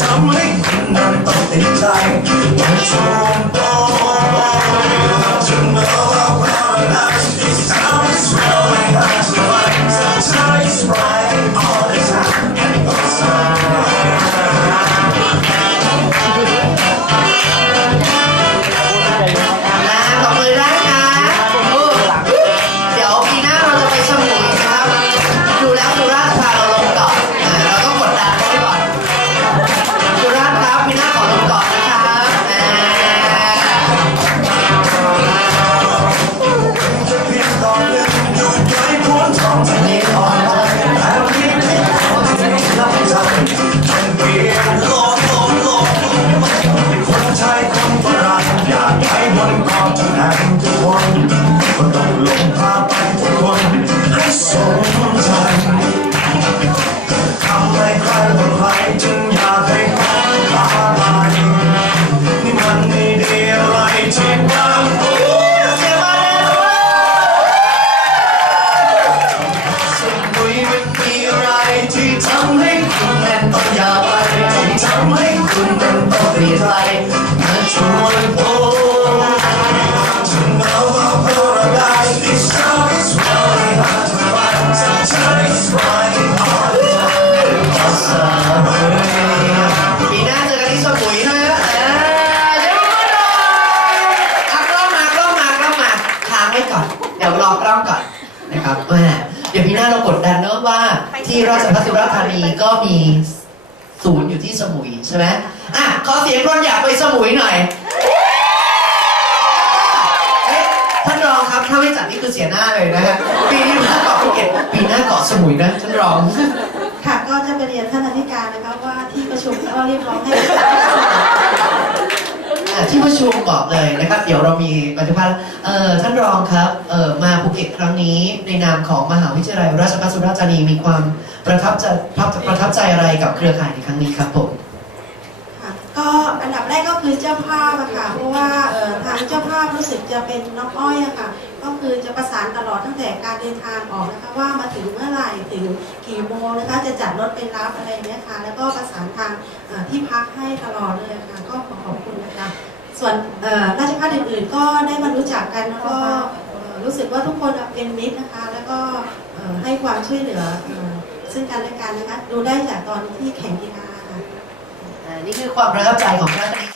ทำให้คุณนั้นต้องติดใจต้องชมต้องชม บนเกา นะครับแม่เดี๋ยวปีหน้าเรากดดันเนอะว่า ที่ราชพัฒสุราษฎร์ธานีก็มีศูนย์อยู่ที่สมุยใช่ไหมอะขอเสียงคนอยากไปสมุยหน่อยเอ๊ะท่านรองครับถ้าไม่จัดนี่คือเสียหน้าเลยนะฮะปีนี้มาเกาะภูเก็ตปีหน้าเกาะสมุยนะท่านรองค่ะก็จะไปเรียนท่านอธิการนะคะว่าที่ประชุมก็เรียกร้องให้ อะที่ประชุมบอกเลยนะครับ เดี๋ยวเรามีปฏิภาณเอ่อท่านรองครับเอ่อมาภูเก็ตครั้งนี้ในนามของมหาวิทยาลัยราชภัฏสุราษฎร์ธานีมีความประทับใจประทับใจอะไรกับเครือข่ายในครั้งนี้ครับผม ค่ะก็อันดับแรกก็คือเจ้าภาพอะค่ะเพราะว่าเอ่อทางเจ้าภาพรู้สึกจะเป็นน้องอ้อยอะค่ะประสานตลอ ดตั้งแต่การเดินทางออกนะคะว่ามาถึงเมื่อไหร่ถึงกี่โมงนะคะจะจัดรถไปรับอะไรเนี้ยค่ะแล้วก็ประสานทางที่พักให้ตลอดเลยะค่ะก็ขอขอบคุณนะคะส่วนราชพัฒอื่นๆ ก็ได้มารู้จักกันแล้วก็รู้สึกว่าทุกคนเป็นมิตรนะคะ แล้วก็ให้ความช่วยเหลืออซึ่งกันและกันนะคะดูได้จากตอนที่แข่งกีฬาค่ะนี่คือความประทับใจของคณะกรรมการ